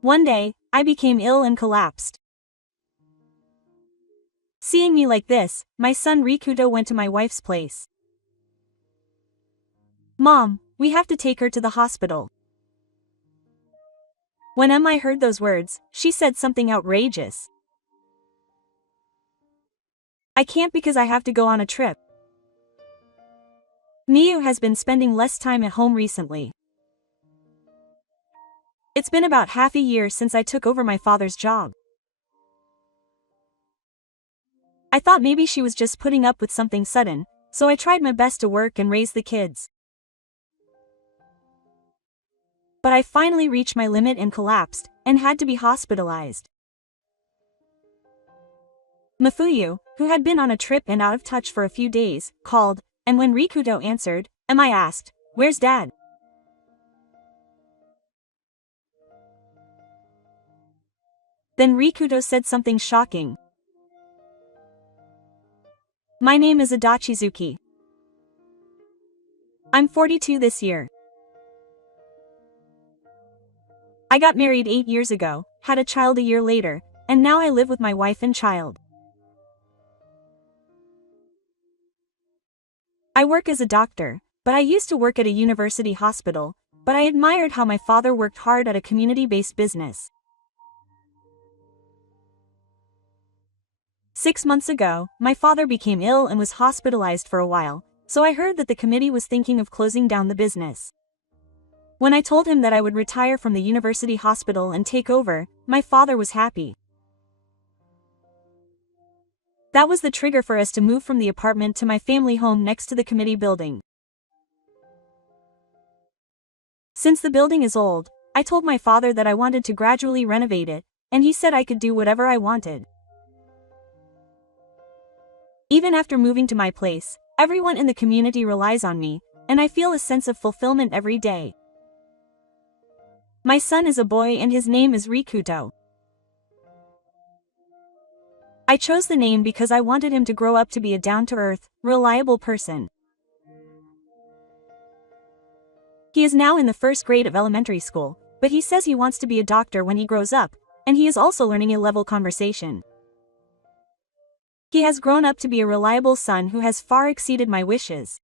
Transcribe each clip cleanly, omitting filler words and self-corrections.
One day, I became ill and collapsed. Seeing me like this, my son Rikuto went to my wife's place. "Mom, we have to take her to the hospital." When Emma heard those words, she said something outrageous. "I can't because I have to go on a trip. Miyu has been spending less time at home recently. It's been about half a year since I took over my father's job. I thought maybe she was just putting up with something sudden, so I tried my best to work and raise the kids. But I finally reached my limit and collapsed, and had to be hospitalized." Mafuyu, who had been on a trip and out of touch for a few days, called, and when Rikuto answered, Emma asked, "Where's Dad?" Then Rikuto said something shocking. "My name is Adachizuki. I'm 42 this year. I got married 8 years ago, had a child a year later, and now I live with my wife and child. I work as a doctor, but I used to work at a university hospital, but I admired how my father worked hard at a community-based business. 6 months ago, my father became ill and was hospitalized for a while, so I heard that the committee was thinking of closing down the business. When I told him that I would retire from the university hospital and take over, my father was happy. That was the trigger for us to move from the apartment to my family home next to the committee building. Since the building is old, I told my father that I wanted to gradually renovate it, and he said I could do whatever I wanted. Even after moving to my place, everyone in the community relies on me, and I feel a sense of fulfillment every day. My son is a boy and his name is Rikuto. I chose the name because I wanted him to grow up to be a down-to-earth, reliable person. He is now in the first grade of elementary school, but he says he wants to be a doctor when he grows up, and he is also learning A-level conversation. He has grown up to be a reliable son who has far exceeded my wishes.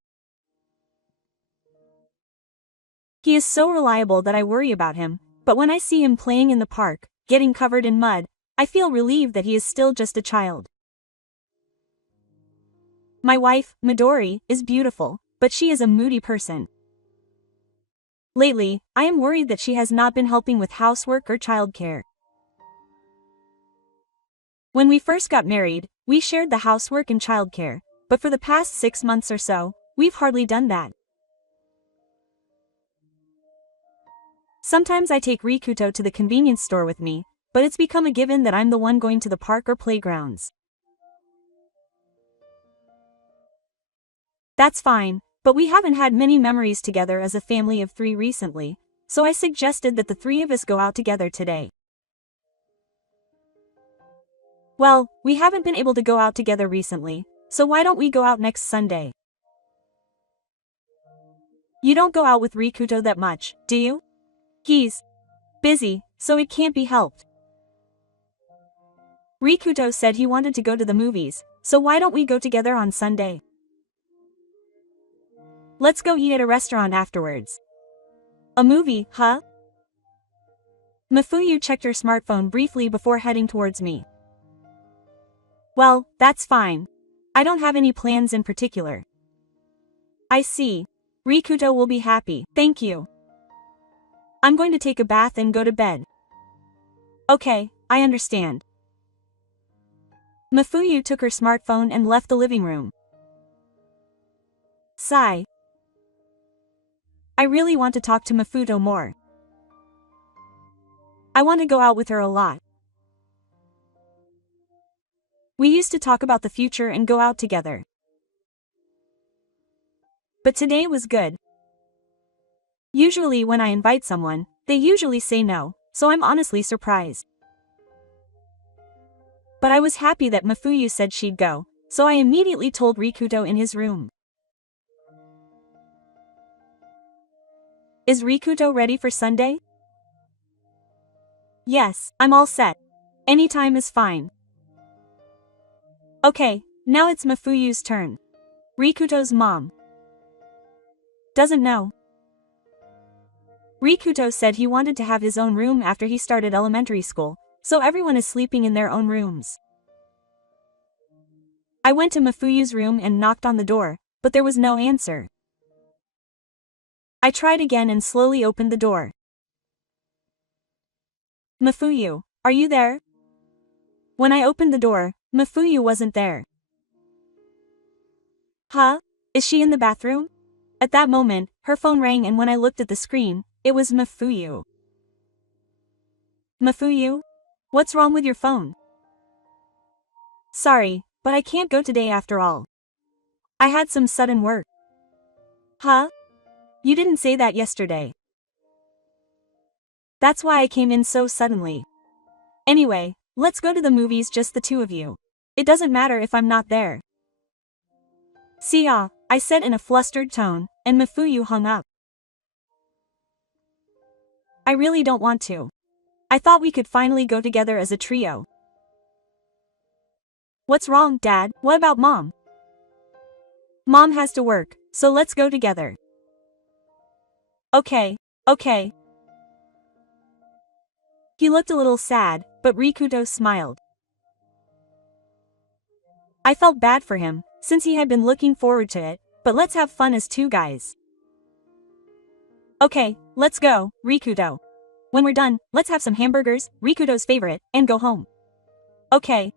He is so reliable that I worry about him, but when I see him playing in the park, getting covered in mud, I feel relieved that he is still just a child. My wife, Midori, is beautiful, but she is a moody person. Lately, I am worried that she has not been helping with housework or childcare. When we first got married, we shared the housework and childcare, but for the past 6 months or so, we've hardly done that. Sometimes I take Rikuto to the convenience store with me, but it's become a given that I'm the one going to the park or playgrounds. That's fine, but we haven't had many memories together as a family of 3 recently, so I suggested that the 3 of us go out together today. Well, we haven't been able to go out together recently, so why don't we go out next Sunday? You don't go out with Rikuto that much, do you? He's busy, so it can't be helped. Rikuto said he wanted to go to the movies, so why don't we go together on Sunday? Let's go eat at a restaurant afterwards. A movie, huh? Mafuyu checked her smartphone briefly before heading towards me. Well, that's fine. I don't have any plans in particular. I see. Rikuto will be happy, thank you. I'm going to take a bath and go to bed. Okay, I understand. Mafuyu took her smartphone and left the living room. Sigh. I really want to talk to Mafuto more. I want to go out with her a lot. We used to talk about the future and go out together. But today was good. Usually when I invite someone, they usually say no, so I'm honestly surprised. But I was happy that Mafuyu said she'd go, so I immediately told Rikuto in his room. Is Rikuto ready for Sunday? Yes, I'm all set. Anytime is fine. Okay, now it's Mifuyu's turn. Rikuto's mom doesn't know. Rikuto said he wanted to have his own room after he started elementary school, so everyone is sleeping in their own rooms. I went to Mifuyu's room and knocked on the door, but there was no answer. I tried again and slowly opened the door. Mifuyu, are you there? When I opened the door, Mifuyu wasn't there. Huh? Is she in the bathroom? At that moment, her phone rang and when I looked at the screen, it was Mifuyu. Mifuyu? What's wrong with your phone? Sorry, but I can't go today after all. I had some sudden work. Huh? You didn't say that yesterday. That's why I came in so suddenly. Anyway, let's go to the movies, just the two of you. It doesn't matter if I'm not there. See ya, I said in a flustered tone, and Mifuyu hung up. I really don't want to. I thought we could finally go together as a trio. What's wrong, Dad? What about Mom? Mom has to work, so let's go together. Okay. He looked a little sad, but Rikuto smiled. I felt bad for him, since he had been looking forward to it, but let's have fun as two guys. Okay, let's go, Rikuto. When we're done, let's have some hamburgers, Rikuto's favorite, and go home. Okay.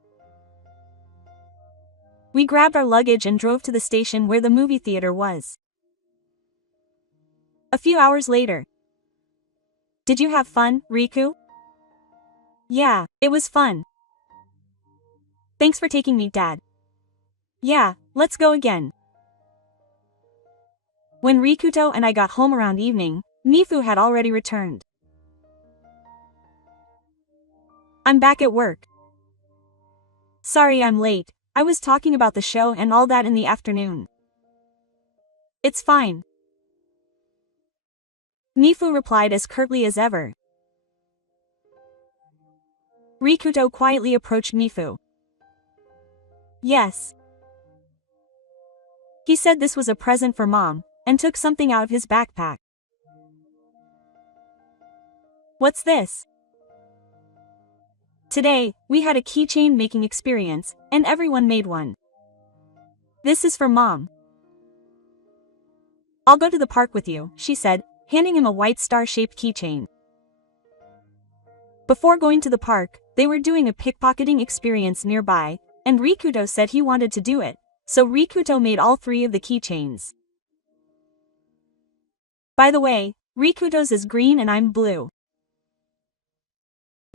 We grabbed our luggage and drove to the station where the movie theater was. A few hours later. Did you have fun, Riku? Yeah, it was fun. Thanks for taking me, Dad. Yeah, let's go again. When Rikuto and I got home around evening, Mifu had already returned. I'm back at work. Sorry I'm late, I was talking about the show and all that in the afternoon. It's fine. Mifu replied as curtly as ever. Rikuto quietly approached Mifu. Yes. He said this was a present for Mom, and took something out of his backpack. What's this? Today, we had a keychain making experience, and everyone made one. This is for Mom. I'll go to the park with you, she said, handing him a white star-shaped keychain. Before going to the park, they were doing a pickpocketing experience nearby, and Rikuto said he wanted to do it, so Rikuto made all three of the keychains. By the way, Rikuto's is green and I'm blue.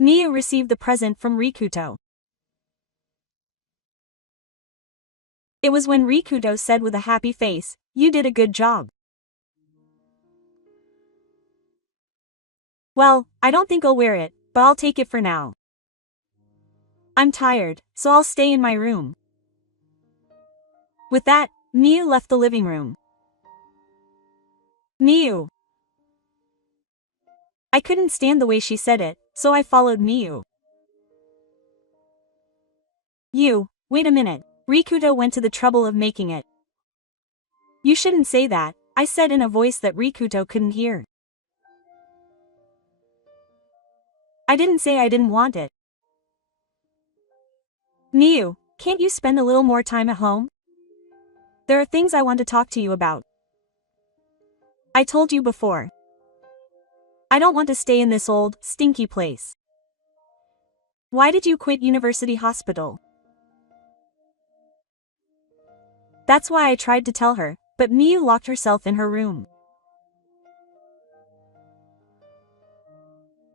Miu received the present from Rikuto. It was when Rikuto said with a happy face, "You did a good job." Well, I don't think I'll wear it, but I'll take it for now. I'm tired, so I'll stay in my room. With that, Miu left the living room. Miu. I couldn't stand the way she said it, so I followed Miu. Wait a minute. Rikuto went to the trouble of making it. You shouldn't say that, I said in a voice that Rikuto couldn't hear. I didn't say I didn't want it. Miu, can't you spend a little more time at home? There are things I want to talk to you about. I told you before. I don't want to stay in this old, stinky place. Why did you quit University Hospital? That's why I tried to tell her, but Miu locked herself in her room.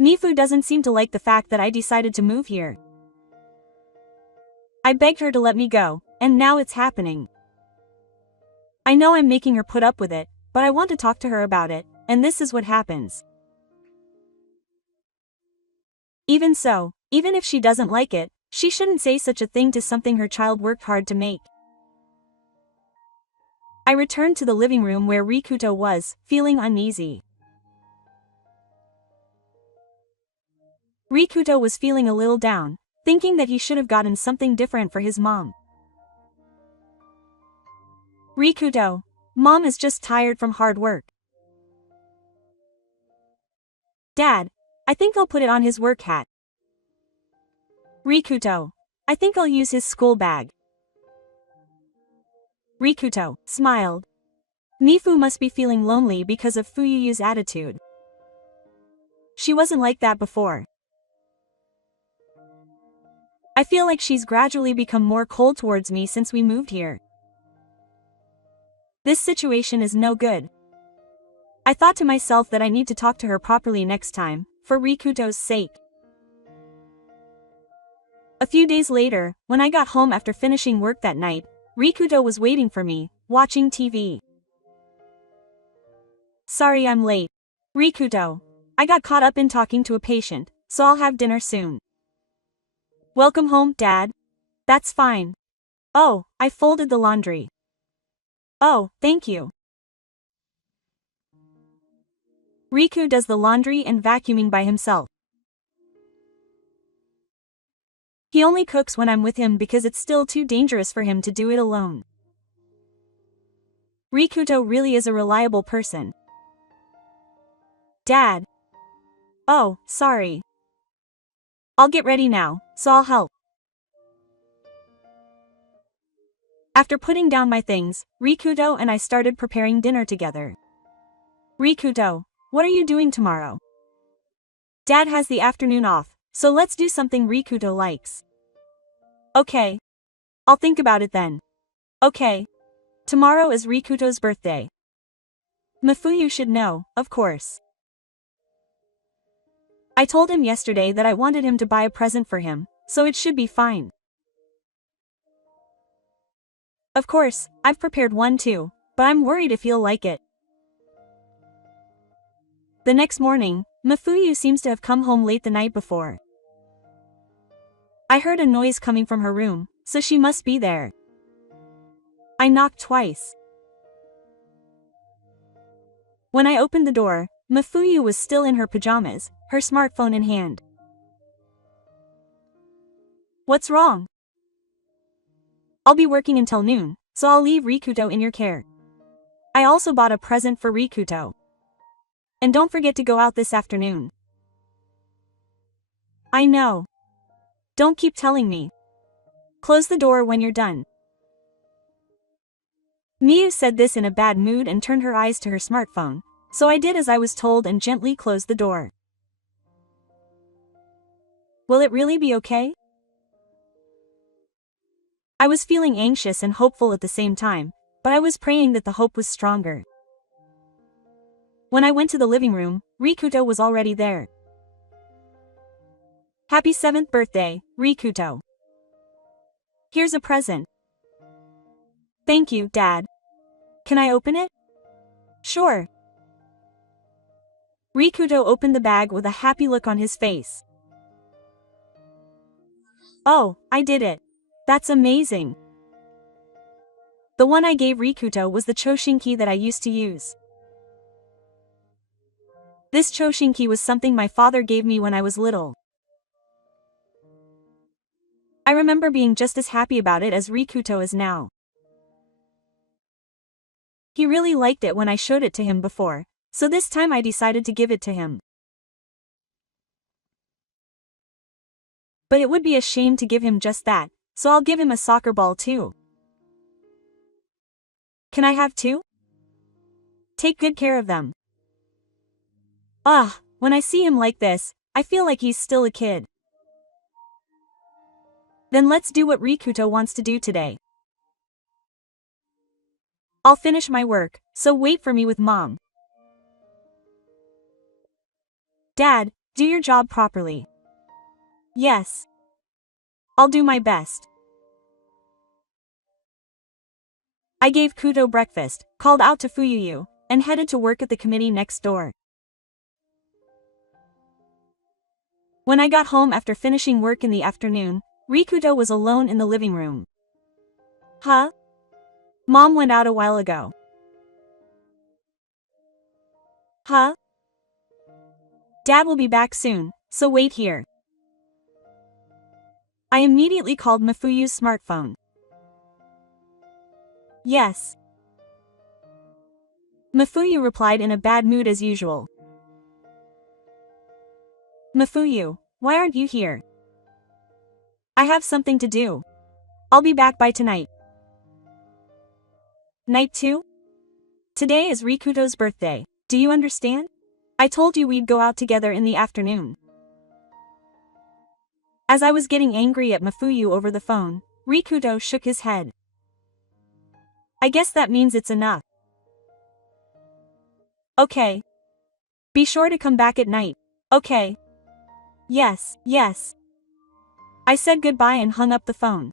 Mifu doesn't seem to like the fact that I decided to move here. I begged her to let me go, and now it's happening. I know I'm making her put up with it, but I want to talk to her about it, and this is what happens. Even so, even if she doesn't like it, she shouldn't say such a thing to something her child worked hard to make. I returned to the living room where Rikuto was, feeling uneasy. Rikuto was feeling a little down, thinking that he should have gotten something different for his mom. Rikuto, Mom is just tired from hard work. Dad, I think I'll put it on his work hat. Rikuto, I think I'll use his school bag. Rikuto smiled. Mifu must be feeling lonely because of Fuyuyu's attitude. She wasn't like that before. I feel like she's gradually become more cold towards me since we moved here. This situation is no good. I thought to myself that I need to talk to her properly next time, for Rikuto's sake. A few days later, when I got home after finishing work that night, Rikuto was waiting for me, watching TV. Sorry I'm late. Rikuto, I got caught up in talking to a patient, so I'll have dinner soon. Welcome home, Dad. That's fine. Oh, I folded the laundry. Oh, thank you. Riku does the laundry and vacuuming by himself. He only cooks when I'm with him because it's still too dangerous for him to do it alone. Rikuto really is a reliable person. Dad. Oh, sorry. I'll get ready now, so I'll help. After putting down my things, Rikuto and I started preparing dinner together. Rikuto, what are you doing tomorrow? Dad has the afternoon off, so let's do something Rikuto likes. Okay. I'll think about it then. Okay. Tomorrow is Rikuto's birthday. Mifuyu should know, of course. I told him yesterday that I wanted him to buy a present for him, so it should be fine. Of course, I've prepared one too, but I'm worried if he'll like it. The next morning, Mifuyu seems to have come home late the night before. I heard a noise coming from her room, so she must be there. I knocked twice. When I opened the door, Mifuyu was still in her pajamas, her smartphone in hand. What's wrong? I'll be working until noon, so I'll leave Rikuto in your care. I also bought a present for Rikuto. And don't forget to go out this afternoon. I know. Don't keep telling me. Close the door when you're done. Miyu said this in a bad mood and turned her eyes to her smartphone, so I did as I was told and gently closed the door. Will it really be okay? I was feeling anxious and hopeful at the same time, but I was praying that the hope was stronger. When I went to the living room, Rikuto was already there. Happy 7th birthday, Rikuto. Here's a present. Thank you, Dad. Can I open it? Sure. Rikuto opened the bag with a happy look on his face. Oh, I did it. That's amazing. The one I gave Rikuto was the Choshinki that I used to use. This Choshinki was something my father gave me when I was little. I remember being just as happy about it as Rikuto is now. He really liked it when I showed it to him before, so this time I decided to give it to him. But it would be a shame to give him just that, so I'll give him a soccer ball too. Can I have two? Take good care of them. When I see him like this, I feel like he's still a kid. Then let's do what Rikuto wants to do today. I'll finish my work, so wait for me with Mom. Dad, do your job properly. Yes. I'll do my best. I gave Kuto breakfast, called out to Fuyuyu, and headed to work at the committee next door. When I got home after finishing work in the afternoon, Rikuto was alone in the living room. Huh? Mom went out a while ago. Huh? Dad will be back soon, so wait here. I immediately called Mifuyu's smartphone. Yes. Mifuyu replied in a bad mood as usual. Mifuyu, why aren't you here? I have something to do. I'll be back by tonight. Night 2? Today is Rikuto's birthday, do you understand? I told you we'd go out together in the afternoon. As I was getting angry at Mifuyu over the phone, Rikuto shook his head. I guess that means it's enough. Okay. Be sure to come back at night, okay? Yes, yes. I said goodbye and hung up the phone.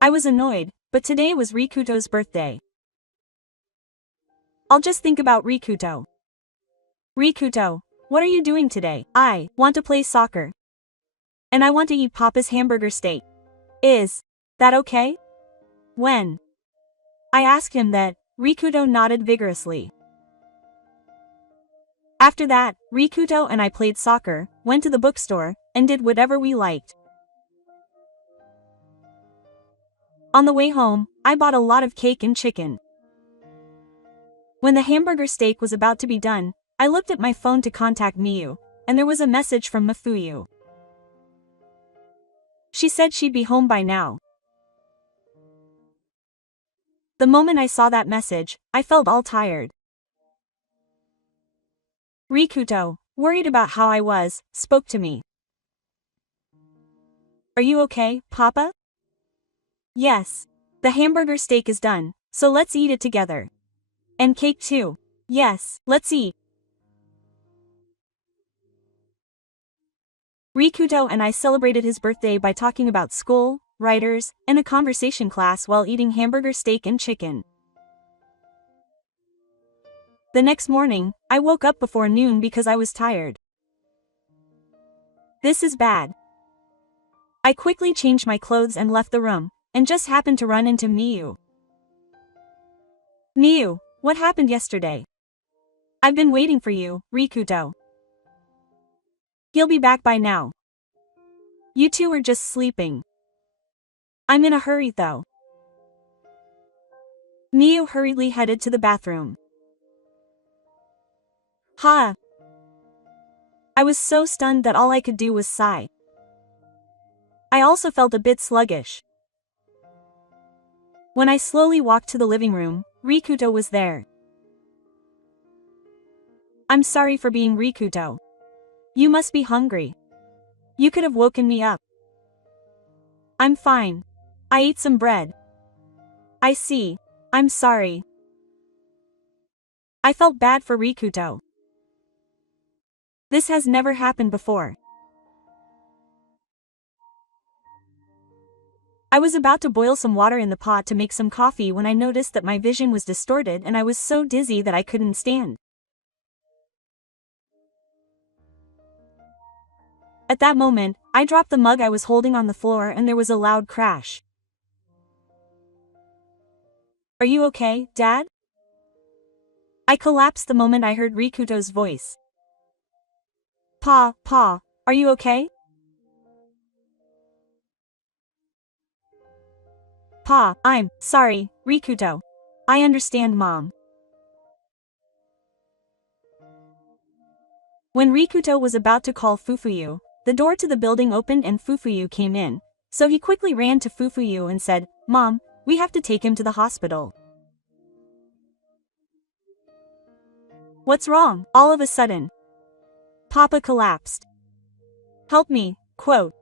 I was annoyed, but today was Rikuto's birthday. I'll just think about Rikuto. Rikuto, what are you doing today? I want to play soccer. And I want to eat Papa's hamburger steak. Is that okay? When? I asked him that. Rikuto nodded vigorously. After that, Rikuto and I played soccer, went to the bookstore, and did whatever we liked. On the way home, I bought a lot of cake and chicken. When the hamburger steak was about to be done, I looked at my phone to contact Miyu, and there was a message from Mifuyu. She said she'd be home by now. The moment I saw that message, I felt all tired. Rikuto, worried about how I was, spoke to me. Are you okay, Papa? Yes. The hamburger steak is done, so let's eat it together. And cake too. Yes, let's eat. Rikuto and I celebrated his birthday by talking about school, writers, and a conversation class while eating hamburger steak and chicken. The next morning, I woke up before noon because I was tired. This is bad. I quickly changed my clothes and left the room, and just happened to run into Miyu. Miyu, what happened yesterday? I've been waiting for you, Rikuto. He'll be back by now. You two are just sleeping. I'm in a hurry though. Miyu hurriedly headed to the bathroom. Ha! I was so stunned that all I could do was sigh. I also felt a bit sluggish. When I slowly walked to the living room, Rikuto was there. I'm sorry for being Rikuto. You must be hungry. You could have woken me up. I'm fine. I ate some bread. I see. I'm sorry. I felt bad for Rikuto. This has never happened before. I was about to boil some water in the pot to make some coffee when I noticed that my vision was distorted and I was so dizzy that I couldn't stand. At that moment, I dropped the mug I was holding on the floor and there was a loud crash. Are you okay, Dad? I collapsed the moment I heard Rikuto's voice. Pa, are you okay? Pa, I'm sorry, Rikuto. I understand, Mom. When Rikuto was about to call Fufuyu, the door to the building opened and Fufuyu came in, so he quickly ran to Fufuyu and said, Mom, we have to take him to the hospital. What's wrong? All of a sudden, Papa collapsed. Help me, quote.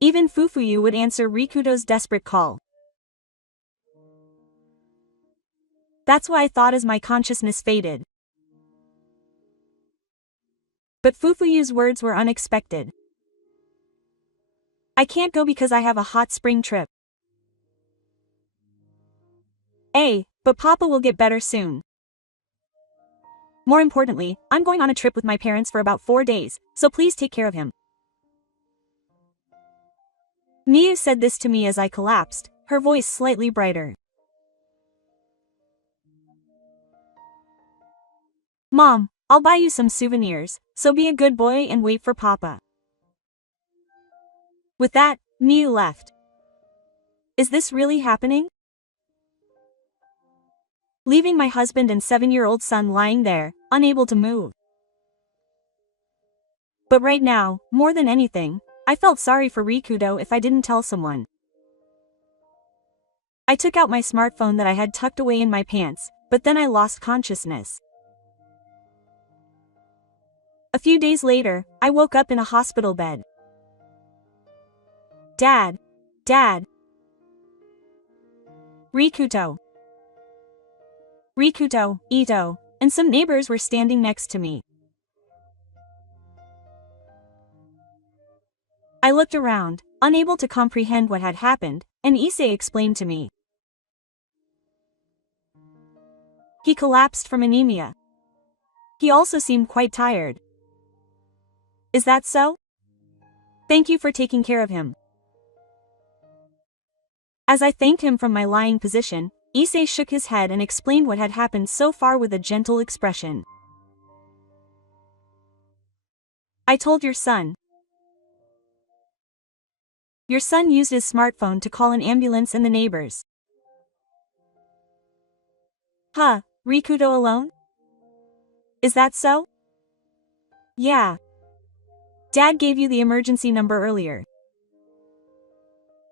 Even Fufuyu would answer Rikuto's desperate call. That's what I thought as my consciousness faded. But Fufuyu's words were unexpected. I can't go because I have a hot spring trip. But Papa will get better soon. More importantly, I'm going on a trip with my parents for about 4 days, so please take care of him. Miyu said this to me as I collapsed, her voice slightly brighter. Mom, I'll buy you some souvenirs, so be a good boy and wait for Papa. With that, Miu left. Is this really happening? Leaving my husband and 7-year-old son lying there, unable to move. But right now, more than anything, I felt sorry for Rikudo if I didn't tell someone. I took out my smartphone that I had tucked away in my pants, but then I lost consciousness. A few days later, I woke up in a hospital bed. Dad. Rikuto, Ito, and some neighbors were standing next to me. I looked around, unable to comprehend what had happened, and Issei explained to me. He collapsed from anemia. He also seemed quite tired. Is that so? Thank you for taking care of him. As I thanked him from my lying position, Issei shook his head and explained what had happened so far with a gentle expression. I told your son. Your son used his smartphone to call an ambulance and the neighbors. Huh, Rikudo alone? Is that so? Yeah. Dad gave you the emergency number earlier.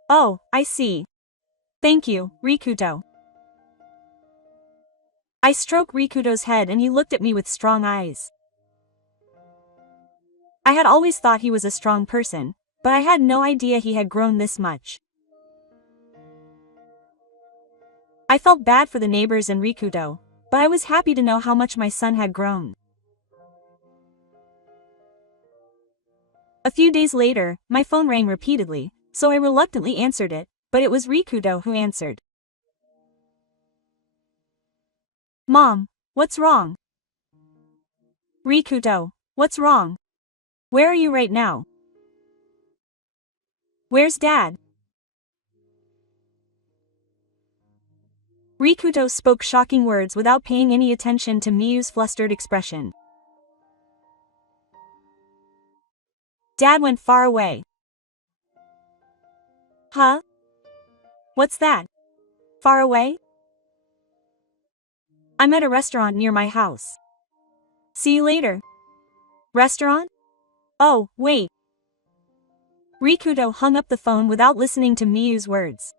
Oh, I see. Thank you, Rikudo. I stroked Rikudo's head and he looked at me with strong eyes. I had always thought he was a strong person, but I had no idea he had grown this much. I felt bad for the neighbors and Rikudo, but I was happy to know how much my son had grown. A few days later, my phone rang repeatedly, so I reluctantly answered it, but it was Rikudo who answered. Mom, what's wrong? Rikudo, what's wrong? Where are you right now? Where's Dad? Rikudo spoke shocking words without paying any attention to Miyu's flustered expression. Dad went far away. Huh? What's that? Far away? I'm at a restaurant near my house. See you later. Restaurant? Oh, wait. Rikudo hung up the phone without listening to Miyu's words.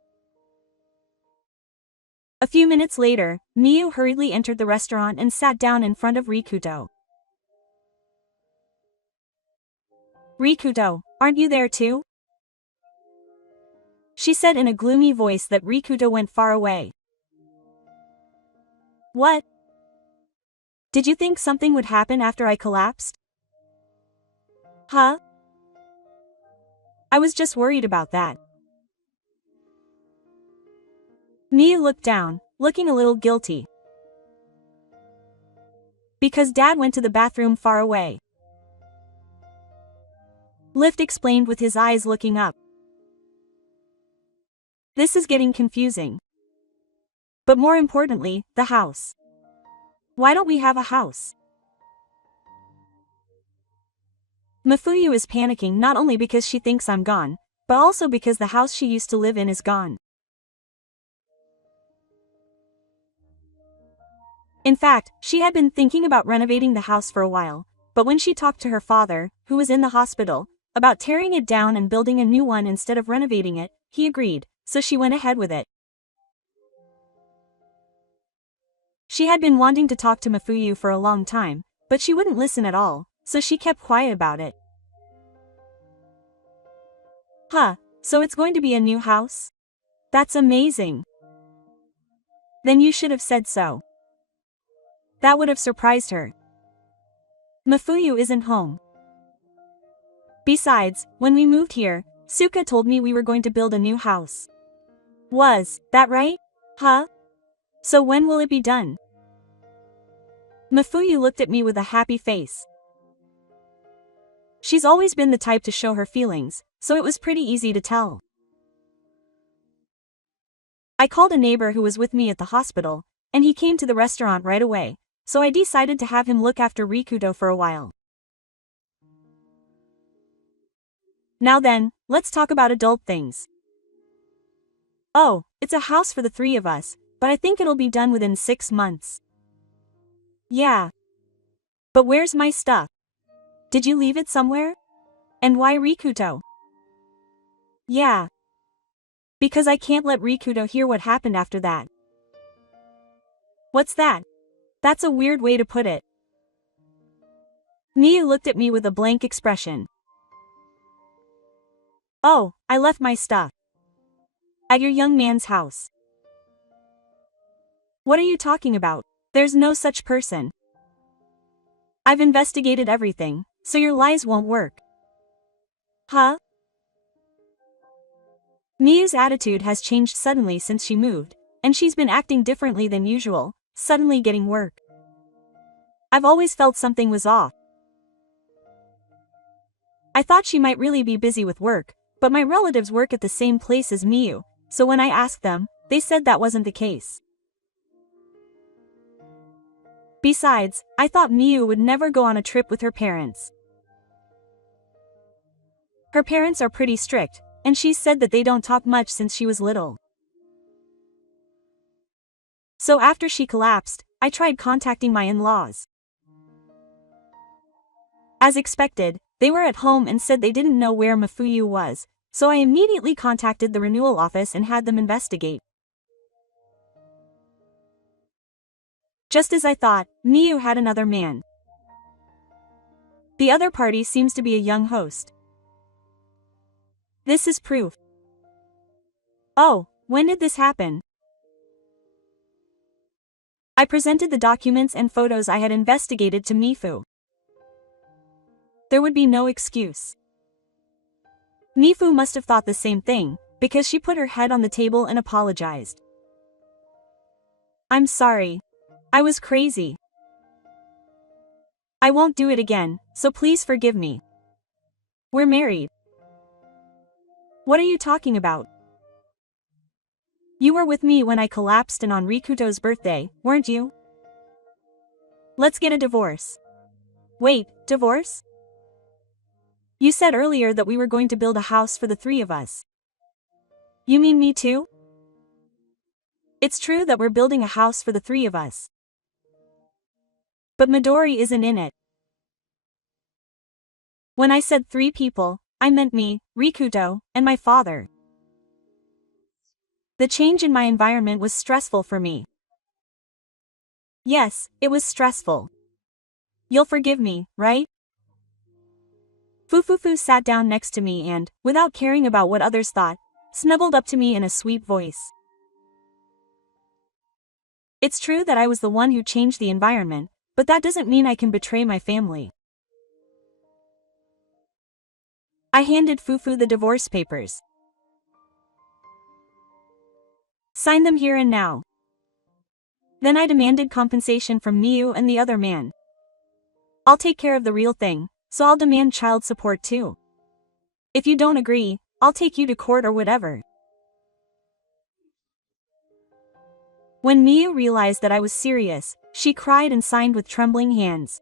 A few minutes later, Miyu hurriedly entered the restaurant and sat down in front of Rikudo. Rikudo, aren't you there too? She said in a gloomy voice that Rikudo went far away. What? Did you think something would happen after I collapsed? Huh? I was just worried about that. Miyu looked down, looking a little guilty. Because Dad went to the bathroom far away. Lift explained with his eyes looking up. This is getting confusing. But more importantly, the house. Why don't we have a house? Mafuyu is panicking not only because she thinks I'm gone, but also because the house she used to live in is gone. In fact, she had been thinking about renovating the house for a while, but when she talked to her father, who was in the hospital, about tearing it down and building a new one instead of renovating it, he agreed, so she went ahead with it. She had been wanting to talk to Mafuyu for a long time, but she wouldn't listen at all, so she kept quiet about it. Huh, so it's going to be a new house? That's amazing. Then you should have said so. That would have surprised her. Mafuyu isn't home. Besides, when we moved here, Suka told me we were going to build a new house. Was that right? Huh? So when will it be done? Mafuyu looked at me with a happy face. She's always been the type to show her feelings, so it was pretty easy to tell. I called a neighbor who was with me at the hospital, and he came to the restaurant right away, so I decided to have him look after Rikuto for a while. Now then, let's talk about adult things. Oh, it's a house for the three of us, but I think it'll be done within 6 months. Yeah. But where's my stuff? Did you leave it somewhere? And why Rikuto? Yeah. Because I can't let Rikuto hear what happened after that. What's that? That's a weird way to put it. Miyu looked at me with a blank expression. Oh, I left my stuff. At your young man's house. What are you talking about? There's no such person. I've investigated everything, so your lies won't work. Huh? Miyu's attitude has changed suddenly since she moved, and she's been acting differently than usual, suddenly getting work. I've always felt something was off. I thought she might really be busy with work, but my relatives work at the same place as Miyu, so when I asked them, they said that wasn't the case. Besides, I thought Miyu would never go on a trip with her parents. Her parents are pretty strict, and she's said that they don't talk much since she was little. So after she collapsed, I tried contacting my in-laws. As expected, they were at home and said they didn't know where Mafuyu was, so I immediately contacted the renewal office and had them investigate. Just as I thought, Miyu had another man. The other party seems to be a young host. This is proof. Oh, when did this happen? I presented the documents and photos I had investigated to Mifu. There would be no excuse. Mifu must have thought the same thing, because she put her head on the table and apologized. I'm sorry. I was crazy. I won't do it again, so please forgive me. We're married. What are you talking about? You were with me when I collapsed and on Rikuto's birthday, weren't you? Let's get a divorce. Wait, divorce? You said earlier that we were going to build a house for the three of us. You mean me too? It's true that we're building a house for the three of us. But Midori isn't in it. When I said 3 people, I meant me, Rikuto, and my father. The change in my environment was stressful for me. Yes, it was stressful. You'll forgive me, right? Fufufu sat down next to me and, without caring about what others thought, snuggled up to me in a sweet voice. It's true that I was the one who changed the environment, but that doesn't mean I can betray my family. I handed Fufu the divorce papers. Sign them here and now. Then I demanded compensation from Miyu and the other man. I'll take care of the real thing, so I'll demand child support too. If you don't agree, I'll take you to court or whatever. When Miyu realized that I was serious, she cried and signed with trembling hands.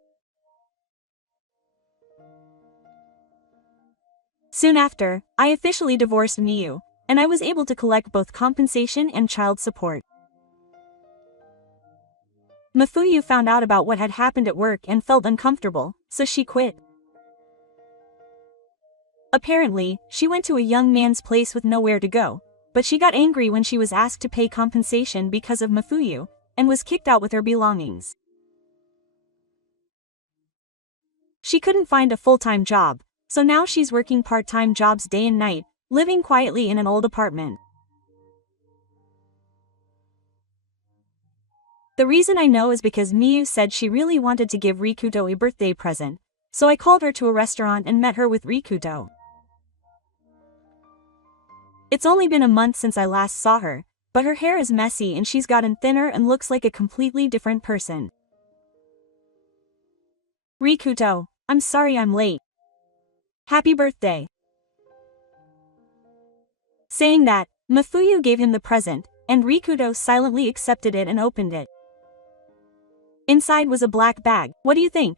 Soon after, I officially divorced Miyu, and I was able to collect both compensation and child support. Mafuyu found out about what had happened at work and felt uncomfortable, so she quit. Apparently, she went to a young man's place with nowhere to go, but she got angry when she was asked to pay compensation because of Mafuyu, and was kicked out with her belongings. She couldn't find a full-time job, so now she's working part-time jobs day and night, living quietly in an old apartment. The reason I know is because Miyu said she really wanted to give Rikuto a birthday present, so I called her to a restaurant and met her with Rikuto. It's only been a month since I last saw her, but her hair is messy and she's gotten thinner and looks like a completely different person. Rikuto, I'm sorry I'm late. Happy birthday. Saying that, Mafuyu gave him the present, and Rikuto silently accepted it and opened it. Inside was a black bag. What do you think?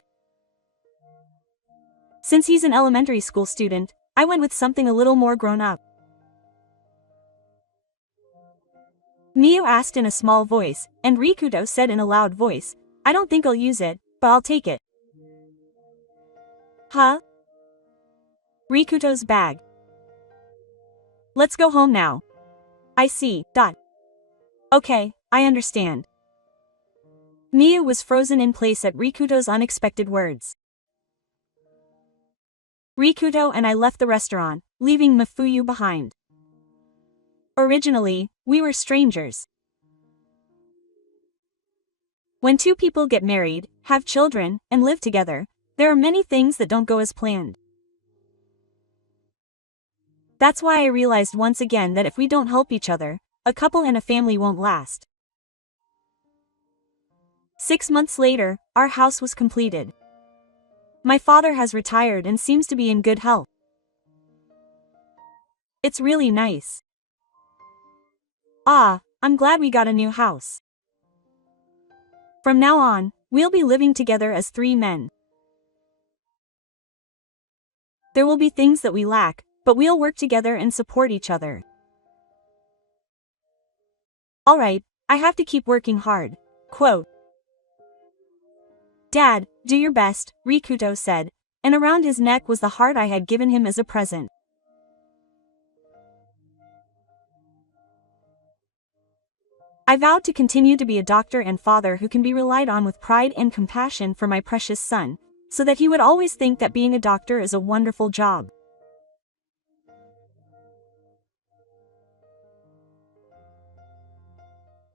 Since he's an elementary school student, I went with something a little more grown up. Mio asked in a small voice, and Rikuto said in a loud voice, I don't think I'll use it, but I'll take it. Huh? Rikuto's bag. Let's go home now. I see. Okay, I understand. Mio was frozen in place at Rikuto's unexpected words. Rikuto and I left the restaurant, leaving Mafuyu behind. Originally, we were strangers. When two people get married, have children, and live together, there are many things that don't go as planned. That's why I realized once again that if we don't help each other, a couple and a family won't last. 6 months later, our house was completed. My father has retired and seems to be in good health. It's really nice. I'm glad we got a new house. From now on, we'll be living together as 3 men. There will be things that we lack, but we'll work together and support each other. Alright, I have to keep working hard. Quote. Dad, do your best, Rikuto said, and around his neck was the heart I had given him as a present. I vowed to continue to be a doctor and father who can be relied on with pride and compassion for my precious son, so that he would always think that being a doctor is a wonderful job.